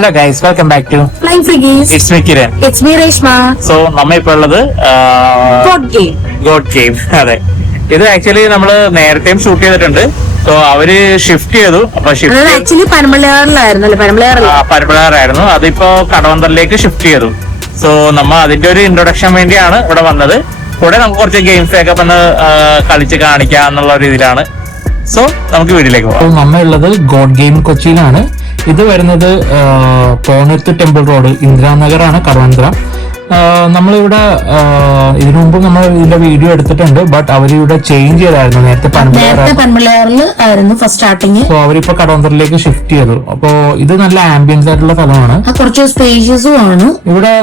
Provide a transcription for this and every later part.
Hello guys, welcome back to Flying Friggies. It's me Kiran. It's me, Reshma. So നമ്മ ഇപ്പൊ ഉള്ളത് God game. God game. അതെ, ഇത് actually നമ്മള് നേരത്തെയും ഷൂട്ട് ചെയ്തിട്ടുണ്ട്. സോ അവര് ഷിഫ്റ്റ് ചെയ്തു. അപ്പൊ അത് ഷിഫ്റ്റ് ആക്ച്വലി പനമ്പളയാറിലായിരുന്നു അല്ലേ? പരമ്പരാറായിരുന്നു, അതിപ്പോ കടവന്തറിലേക്ക് ഷിഫ്റ്റ് ചെയ്തു. സോ നമ്മ അതിന്റെ ഒരു ഇൻട്രൊഡക്ഷൻ വേണ്ടിയാണ് ഇവിടെ വന്നത്. കൂടെ നമുക്ക് കുറച്ച് ഗെയിംസ് ഒക്കെ വന്ന് കളിച്ച് കാണിക്കാം എന്നുള്ള രീതിയിലാണ്. സോ നമുക്ക് വീട്ടിലേക്ക് പോകാം. നമ്മ ഉള്ളത് ഗോഡ് ഗെയിം കൊച്ചിയിലാണ്. ഇത് വരുന്നത് പോണത്ത് ടെമ്പിൾ റോഡ്, ഇന്ദിരാനഗർ ആണ്, കടവന്ത്ര. നമ്മളിവിടെ ഇതിനു മുമ്പ് നമ്മൾ ഇതിന്റെ വീഡിയോ എടുത്തിട്ടുണ്ട്. ബട്ട് അവരിവിടെ ചേഞ്ച് ചെയ്തായിരുന്നു. നേരത്തെ പനമ്പളയാറിൽ ആയിരുന്നു ഫസ്റ്റ് സ്റ്റാർട്ടിങ്. സോ അവരിപ്പോ കടവന്തറിലേക്ക് ഷിഫ്റ്റ് ചെയ്തു. അപ്പോ ഇത് നല്ല ആംബിയൻസ് ആയിട്ടുള്ള സ്ഥലമാണ്. കുറച്ച് സ്പേഷ്യസും ആണ്. ഇവിടെ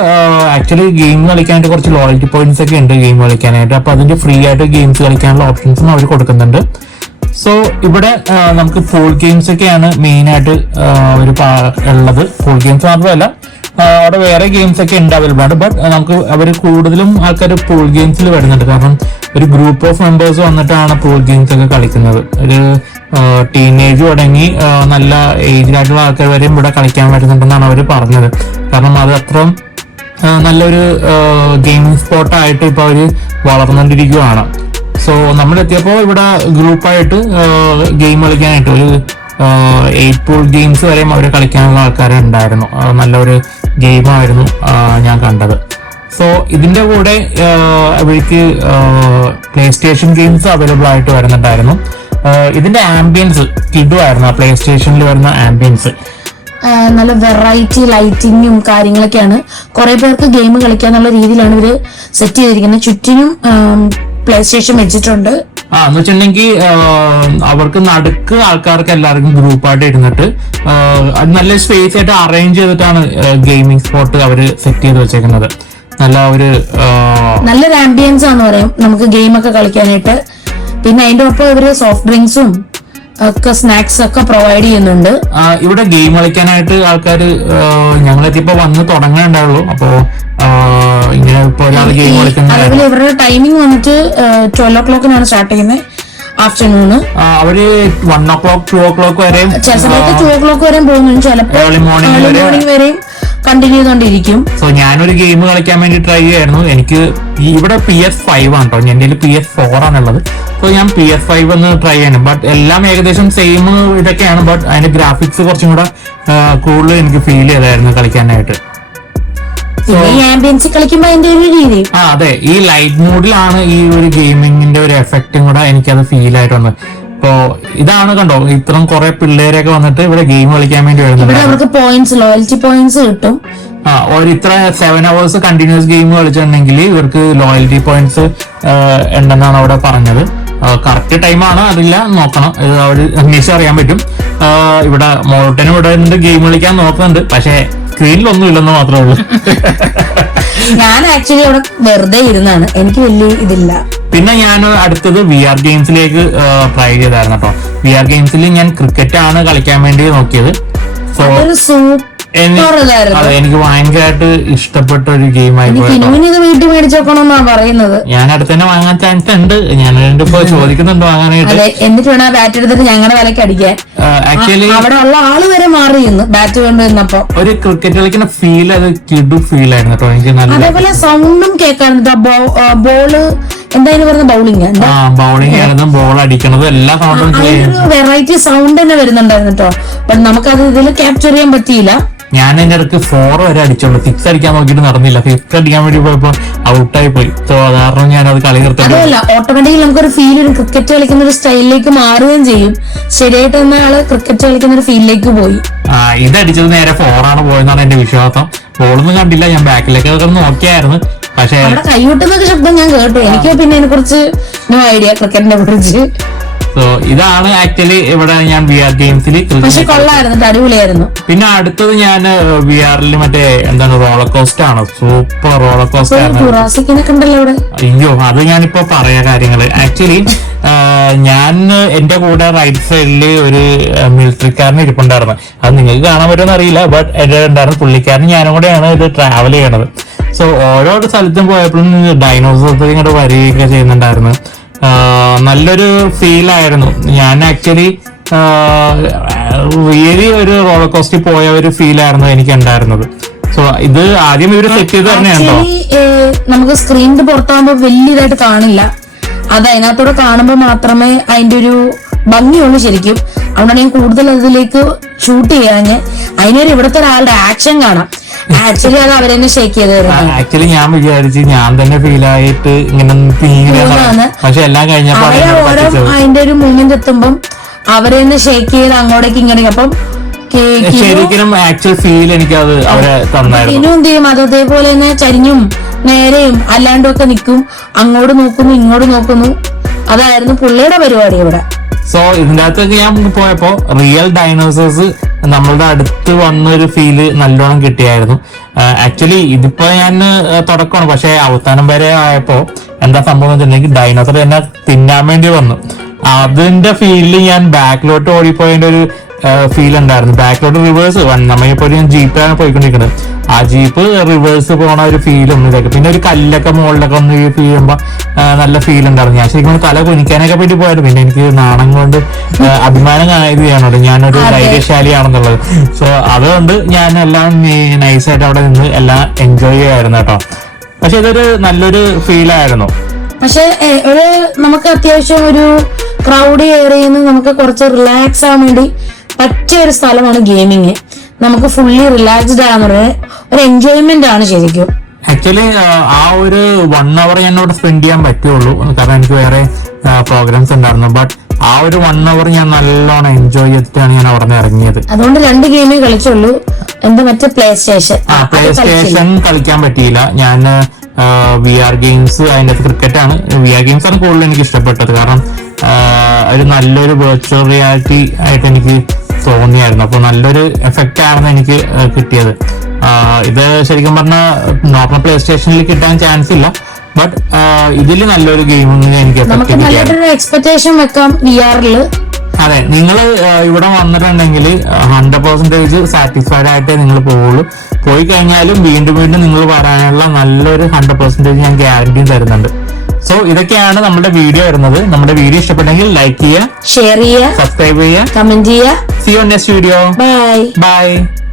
ആക്ച്വലി ഗെയിം കളിക്കാനായിട്ട് കുറച്ച് ലോയൽറ്റി പോയിന്റ്സ് ഒക്കെ ഉണ്ട് ഗെയിം കളിക്കാനായിട്ട്. അപ്പൊ അതിന്റെ ഫ്രീ ആയിട്ട് ഗെയിംസ് കളിക്കാനുള്ള ഓപ്ഷൻസും അവർ കൊടുക്കുന്നുണ്ട്. സോ ഇവിടെ നമുക്ക് പൂൾ ഗെയിംസ് ഒക്കെയാണ് മെയിൻ ആയിട്ട് ഉള്ളത്. പൂൾ ഗെയിംസ് മാത്രമല്ല, അവിടെ വേറെ ഗെയിംസ് ഒക്കെ ഉണ്ട് അവൈലബിൾ ആണ്. ബട്ട് നമുക്ക് അവർ കൂടുതലും ആൾക്കാർ പൂൾ ഗെയിംസിൽ വരുന്നുണ്ട്. കാരണം ഒരു ഗ്രൂപ്പ് ഓഫ് മെമ്പേഴ്സ് വന്നിട്ടാണ് പൂൾ ഗെയിംസ് ഒക്കെ കളിക്കുന്നത്. ഒരു ടീനേജ് തുടങ്ങി നല്ല ഏജിലായിട്ടുള്ള ആൾക്കാർ വരെയും ഇവിടെ കളിക്കാൻ വരുന്നുണ്ടെന്നാണ് അവർ പറഞ്ഞത്. കാരണം അത് അത്രയും നല്ലൊരു ഗെയിമിംഗ് സ്പോട്ടായിട്ട് ഇപ്പൊ അവര് വളർന്നുകൊണ്ടിരിക്കുകയാണ്. സോ നമ്മളെത്തിയപ്പോൾ ഇവിടെ ഗ്രൂപ്പായിട്ട് ഗെയിം കളിക്കാനായിട്ട് ഒരു 8 പൂൾ ഗെയിംസ് വരെയും അവർ കളിക്കാനുള്ള ആൾക്കാരുണ്ടായിരുന്നു. നല്ലൊരു ഗെയിമായിരുന്നു ഞാൻ കണ്ടത്. സോ ഇതിന്റെ കൂടെ അവർക്ക് പ്ലേ സ്റ്റേഷൻ ഗെയിംസ് അവൈലബിൾ ആയിട്ട് വരുന്നുണ്ടായിരുന്നു. ഇതിന്റെ ആംബിയൻസ് കിടുവായിരുന്നു. പ്ലേ സ്റ്റേഷനിൽ വരുന്ന ആംബിയൻസ് നല്ല വെറൈറ്റി ലൈറ്റിങ്ങും കാര്യങ്ങളൊക്കെയാണ്. കുറെ പേർക്ക് ഗെയിം കളിക്കാന്നുള്ള രീതിയിലാണ് ഇവര് സെറ്റ് ചെയ്തിരിക്കുന്നത്. ചുറ്റിനും പ്ലേ സ്റ്റേഷൻ വെച്ചിട്ടുണ്ട്. എന്ന് വെച്ചിട്ടുണ്ടെങ്കിൽ അവർക്ക് നടുക്ക് ആൾക്കാർക്ക് എല്ലാവർക്കും ഗ്രൂപ്പായിട്ട് ഇരുന്നിട്ട് നല്ല സ്പേസ് ആയിട്ട് അറേഞ്ച് ചെയ്തിട്ടാണ് ഗെയിമിംഗ് സ്പോട്ട് അവര് സെറ്റ് ചെയ്ത് വെച്ചേക്കുന്നത്. നല്ലൊരു ആംബിയൻസ് ആണെന്ന് പറയാം നമുക്ക് ഗെയിം ഒക്കെ കളിക്കാനായിട്ട്. പിന്നെ അതിന്റെ ഒപ്പം ഇവര് സോഫ്റ്റ് ഡ്രിങ്ക്സും ഒക്കെ സ്നാക്സ് ഒക്കെ പ്രൊവൈഡ് ചെയ്യുന്നുണ്ട്. ഇവിടെ ഗെയിം കളിക്കാനായിട്ട് ആൾക്കാർ ഞങ്ങളെത്തിയപ്പോ വന്ന് തുടങ്ങാനുണ്ടാവുള്ളൂ. അപ്പോ ഇങ്ങനെ ഇപ്പൊ ഒരാൾ ഗെയിം കളിക്കുന്ന അതേപോലെ ഇവരുടെ ടൈമിംഗ് വന്നിട്ട് 12 o'clock സ്റ്റാർട്ട് ചെയ്യുന്നത്. ആഫ്റ്റർനൂണ് അവര് 1 o'clock 2 o'clock വരെയും, ചില സമയത്ത് 2 o'clock വരെയും പോകുന്നു. ചിലപ്പോൾ ഏർലി മോർണിംഗ് വരെയും കണ്ടിന്യൂ ചെയ്തോണ്ടിരിക്കും. സോ ഞാനൊരു ഗെയിം കളിക്കാൻ വേണ്ടി ട്രൈ ചെയ്യായിരുന്നു. എനിക്ക് ഇവിടെ PS5 ആണ് കേട്ടോ, എന്റെ PS4 ആണുള്ളത്. സോ ഞാൻ PS5 ഒന്ന് ട്രൈ ചെയ്യണം. ബട്ട് എല്ലാം ഏകദേശം സെയിം ഇതൊക്കെയാണ്. ബട്ട് അതിന്റെ ഗ്രാഫിക്സ് കുറച്ചും കൂടെ കൂടുതൽ എനിക്ക് ഫീൽ ചെയ്തായിരുന്നു കളിക്കാനായിട്ട്. ഈ ആംബിയൻസ് കളിക്കുമ്പോ അതിന്റെ ഒരു രീതി അതെ, ഈ ലൈറ്റ് മൂഡിലാണ് ഈ ഒരു ഗെയിമിങ്ങിന്റെ ഒരു എഫക്റ്റും കൂടെ എനിക്കത് ഫീൽ ആയിട്ട് വന്നത്. ഇപ്പോ ഇതാണ് കണ്ടോ, ഇത്രയും കുറെ പിള്ളേരൊക്കെ വന്നിട്ട് ഇവിടെ ഗെയിം കളിക്കാൻ വേണ്ടി വരുന്നുണ്ട്. അവർക്ക് പോയിന്റ്സ്, ലോയൽറ്റി പോയിന്റ്സ് കിട്ടും. ഒരു ഇത്ര 7 hours കണ്ടിന്യൂസ് ഗെയിം കളിച്ചിട്ടുണ്ടെങ്കിൽ ഇവർക്ക് ലോയൽറ്റി പോയിന്റ്സ് ഉണ്ടെന്നാണ് അവിടെ പറഞ്ഞത്. കറക്റ്റ് ടൈമാണ് അതില്ല, നോക്കണം. അവർ അന്വേഷിച്ച് അറിയാൻ പറ്റും. ഇവിടെ മോട്ടനും ഇവിടെ ഗെയിം കളിക്കാൻ നോക്കുന്നുണ്ട്. പക്ഷെ സ്ക്രീനിലൊന്നും ഇല്ലെന്ന് മാത്രമേ ഉള്ളൂ. ഞാൻ ആക്ച്വലി അവിടെ വെറുതെ ഇരുന്നാണ്, എനിക്ക് വലിയ ഇതില്ല. പിന്നെ ഞാൻ അടുത്തത് VR ഗെയിംസിലേക്ക് ട്രൈ ചെയ്തായിരുന്നു കേട്ടോ. VR ഗെയിംസിൽ ഞാൻ ക്രിക്കറ്റ് ആണ് കളിക്കാൻ വേണ്ടി നോക്കിയത്. സോ അതെ, എനിക്ക് ഭയങ്കരമായിട്ട് ഇഷ്ടപ്പെട്ട ഒരു ഗെയിമായി പോയി. വീട്ടിൽ മേടിച്ചോക്കണമെന്നാ പറയുന്നത്. ഞാൻ അടുത്ത് തന്നെ വാങ്ങാൻ ചാൻസ് ഉണ്ട്. ഞാൻ ഇപ്പോ ചോദിക്കുന്നുണ്ട് വാങ്ങാനായിട്ട്. എന്നിട്ട് വേണം ബാറ്റ് എടുത്തിട്ട് ഞങ്ങളുടെ വിലക്ക് അടിക്കാൻ. ആക്ച്വലി അവിടെ ഉള്ള ആള് വരെ മാറിയിരുന്നു ബാറ്റ് കൊണ്ടുവന്നപ്പോ. ഒരു ക്രിക്കറ്റ് കളിക്കുന്ന ഫീൽ, അത് കിഡു ഫീൽ ആയിരുന്നു കേട്ടോ. എനിക്ക് നല്ല അതേപോലെ സൗണ്ടും കേൾക്കാറുണ്ട്. ബോള് എന്തായാലും പറഞ്ഞ ബൗളിംഗ് ആയിരുന്നു, ബോൾ അടിക്കണത് എല്ലാ സൗണ്ടും വെറൈറ്റി സൗണ്ട് തന്നെ വരുന്നുണ്ടായിരുന്നു കേട്ടോ. ബട്ട് നമുക്കത് ഇതിൽ ക്യാപ്ചർ ചെയ്യാൻ പറ്റിയില്ല. ഞാൻ എന്റെ ഇടയ്ക്ക് 4 വരെ അടിച്ചോളൂ. 6 അടിക്കാൻ നോക്കിയിട്ട് നടന്നില്ല. 5 അടിക്കാൻ വേണ്ടി പോയപ്പോ ഔട്ടായി പോയി. സോ കാരണം ഞാൻ അത് കളി നിർത്തി. അതല്ല, ഓട്ടോമാറ്റിക്കലി നമുക്കൊരു ഫീൽ, ഒരു ക്രിക്കറ്റ് കളിക്കുന്ന ഒരു സ്റ്റൈലിലേക്ക് മാറുകയും ചെയ്യും. ശരിയായിട്ട് തന്നെ ആള് ക്രിക്കറ്റ് കളിക്കുന്ന ഒരു ഫീലിലേക്ക് പോയി. ഇതടിച്ചത് നേരെ 4 ആണ് പോയെന്നാണ് എന്റെ വിശ്വാസം. ബോളൊന്നും കണ്ടില്ല, ഞാൻ ബാക്കിലേക്ക് നോക്കിയായിരുന്നു. പക്ഷെ കൈവിട്ടുന്നൊക്കെ ശബ്ദം ഞാൻ കേട്ടു. എനിക്ക് പിന്നെ അതിനെ കുറിച്ച് നോ ഐഡിയ, ക്രിക്കറ്റിനെ കുറിച്ച്. സോ ഇതാണ് ആക്ച്വലി ഇവിടെ ഞാൻ VR ഗെയിംസിൽ. അടിപൊളിയായിരുന്നു. പിന്നെ അടുത്തത് ഞാൻ VR മറ്റേ എന്താണ്, റോളർ കോസ്റ്റർ ആണ്. സൂപ്പർ റോളർ കോസ്റ്റർ ആണ്. അയ്യോ, അത് ഞാനിപ്പോ പറയാ കാര്യങ്ങള്. ആക്ച്വലി ഞാൻ എന്റെ കൂടെ റൈറ്റ് സൈഡില് ഒരു മിലിറ്ററിക്കാരൻ ഇരിപ്പുണ്ടായിരുന്നു. അത് നിങ്ങൾക്ക് കാണാൻ പറ്റുമെന്ന് അറിയില്ല. ബട്ട് എന്റെ ഉണ്ടായിരുന്നു പുള്ളിക്കാരൻ. ഞാനും കൂടെയാണ് ഇത് ട്രാവൽ ചെയ്യണത്. സോ ഓരോ സ്ഥലത്തും പോയപ്പോഴും ഡൈനോസോർസ് ഇങ്ങോട്ട് വരികയൊക്കെ ചെയ്യുന്നുണ്ടായിരുന്നു. നല്ലൊരു ഫീൽ ആയിരുന്നു. ഞാൻ ആക്ച്വലി റിയലി ഒരു റോളർ കോസ്റ്ററിൽ പോയ ഒരു ഫീൽ ആയിരുന്നു എനിക്ക് ഉണ്ടായിരുന്നത്. സോ ഇത് ആദ്യം ഇവര് സെറ്റ് ചെയ്ത് തന്നെയാണോ? നമുക്ക് സ്ക്രീനിന്റെ പുറത്താകുമ്പോ വലിയതായിട്ട് കാണില്ല, അത് അതിനകത്തൂടെ കാണുമ്പോൾ മാത്രമേ അതിന്റെ ഒരു ഭംഗിയുള്ളൂ ശരിക്കും. അതുകൊണ്ടാണ് ഞാൻ കൂടുതൽ അതിലേക്ക് ഷൂട്ട് ചെയ്യാഞ്ഞ്. അതിനൊരു ഇവിടുത്തെ ഒരാളുടെ ആക്ഷൻ കാണാം. ആക്ച്വലി അത് അവരെന്നെ ഷേക്ക് ചെയ്ത് ആക്ച്വലി ഞാൻ വിചാരിച്ചു ഞാൻ തന്നെ ഫീൽ ആയിട്ട് ഇങ്ങനെ പക്ഷെ എല്ലാം കഴിഞ്ഞപ്പോ ഓരോ അതിന്റെ ഒരു മൂമെന്റ് എത്തുമ്പം അവരെ തന്നെ ഷേക്ക് ചെയ്ത് അങ്ങോട്ടേക്ക് ഇങ്ങോട്ടേക്ക്. അപ്പം ശരിക്കും ആക്ച്വൽ ഫീൽ എനിക്ക് അത് അവരെ തന്നായിരുന്നു. ഇനും എന്ത് ചെയ്യും, അതേപോലെ തന്നെ ചരിഞ്ഞും നേരെയും അല്ലാണ്ടും ഒക്കെ നിൽക്കും, അങ്ങോട്ട് നോക്കുന്നു ഇങ്ങോട്ട് നോക്കുന്നു. അതായിരുന്നു പുള്ളിയുടെ പരിപാടി ഇവിടെ. സോ ഇതിന്റെ അകത്തൊക്കെ ഞാൻ പോയപ്പോ റിയൽ ഡൈനോസേഴ്സ് നമ്മളുടെ അടുത്ത് വന്നൊരു ഫീല് നല്ലോണം കിട്ടിയായിരുന്നു. ആക്ച്വലി ഇതിപ്പോ ഞാൻ തുടക്കമാണ്, പക്ഷെ അവസാനം വരെ ആയപ്പോ എന്താ സംഭവം വെച്ചിട്ടുണ്ടെങ്കിൽ ഡൈനോസർ എന്നെ തിന്നാൻ വേണ്ടി വന്നു. അതിന്റെ ഫീലിൽ ഞാൻ ബാക്കിലോട്ട് ഓടിപ്പോയതിന്റെ ഒരു ഫീൽ ഉണ്ടായിരുന്നു. ബാക്കിലോട്ട് റിവേഴ്സ് നമ്മളിപ്പോ ഒരു ജീപ്പാണ് പോയിക്കൊണ്ടിരിക്കുന്നത്, ആ ജീപ്പ് റിവേഴ്സ് പോണ ഒരു ഫീലും ഇതൊക്കെ. പിന്നെ ഒരു കല്ലൊക്കെ മുകളിലൊക്കെ ഒന്ന് ചെയ്യുമ്പോ നല്ല ഫീൽ ഉണ്ടായിരുന്നു. ഞാൻ ശരിക്കും തല കുനിക്കാനൊക്കെ വേണ്ടി പോയത്. പിന്നെ എനിക്ക് നാണം കൊണ്ട് അഭിമാനം ഇത് ചെയ്യണല്ലോ, ഞാനൊരു ധൈര്യശാലിയാണെന്നുള്ളത്. സോ അതുകൊണ്ട് ഞാൻ എല്ലാം നൈസായിട്ട് അവിടെ നിന്ന് എല്ലാം എൻജോയ് ചെയ്യായിരുന്നു കേട്ടോ. പക്ഷെ ഇതൊരു നല്ലൊരു ഫീലായിരുന്നു. പക്ഷെ ഒരു നമുക്ക് അത്യാവശ്യം ഒരു ക്രൗഡ് ഏരിയയിൽ നിന്ന് നമുക്ക് കുറച്ച് റിലാക്സ് ആവാൻ വേണ്ടി പറ്റിയ ഒരു സ്ഥലമാണ് ഗെയിമിങ്. നമുക്ക് ഫുള്ളി റിലാക്സ്ഡ് ആണെന്ന് ഒരു എൻജോയ്മെന്റ് ആണ് ശരിക്കും. ആക്ച്വലി ആ ഒരു 1 hour ഞാൻ അവിടെ സ്പെൻഡ് ചെയ്യാൻ പറ്റുള്ളൂ, കാരണം എനിക്ക് വേറെ പ്രോഗ്രാംസ് ഉണ്ടായിരുന്നു. ബട്ട് ആ ഒരു 1 hour ഞാൻ നല്ലോണം എൻജോയ് ചെയ്തിട്ടാണ് ഞാൻ അവിടെ നിന്ന് ഇറങ്ങിയത്. അതുകൊണ്ട് 2 ഗെയിമേ കളിച്ചുള്ളൂ. എന്താ മറ്റേ പ്ലേ സ്റ്റേഷൻ കളിക്കാൻ പറ്റിയില്ല. ഞാൻ VR ഗെയിംസ്, അതിന്റെ ക്രിക്കറ്റ് ആണ്. VR ഗെയിംസ് ആണ് കൂടുതൽ എനിക്ക് ഇഷ്ടപ്പെട്ടത്, കാരണം ഒരു നല്ലൊരു വെർച്വൽ റിയാലിറ്റി ആയിട്ട് എനിക്ക് തോന്നിയായിരുന്നു. അപ്പോൾ നല്ലൊരു എഫക്റ്റ് ആണ് എനിക്ക് കിട്ടിയത്. ഇത് ശരിക്കും പറഞ്ഞാൽ നോർമൽ പ്ലേ സ്റ്റേഷനിൽ കിട്ടാൻ ചാൻസ് ഇല്ല, ബട്ട് ഇതിൽ നല്ലൊരു ഗെയിം എനിക്ക് എക്സ്പെക്ടേഷൻ വെക്കാം VR-ല്. അതെ, നിങ്ങൾ ഇവിടെ വന്നിട്ടുണ്ടെങ്കിൽ 100% സാറ്റിസ്ഫൈഡ് ആയിട്ടേ നിങ്ങൾ പോവുള്ളൂ. പോയി കഴിഞ്ഞാലും വീണ്ടും വീണ്ടും നിങ്ങൾ വരാനുള്ള നല്ലൊരു 100% ഞാൻ ഗ്യാരണ്ടിയും തരുന്നുണ്ട്. സോ ഇതൊക്കെയാണ് നമ്മുടെ വീഡിയോ വരുന്നത്. നമ്മുടെ വീഡിയോ ഇഷ്ടപ്പെട്ടെങ്കിൽ ലൈക്ക് ചെയ്യുക, ഷെയർ ചെയ്യുക, സബ്സ്ക്രൈബ് ചെയ്യുക, കമന്റ് ചെയ്യുക. See you on next video. Bye. Bye.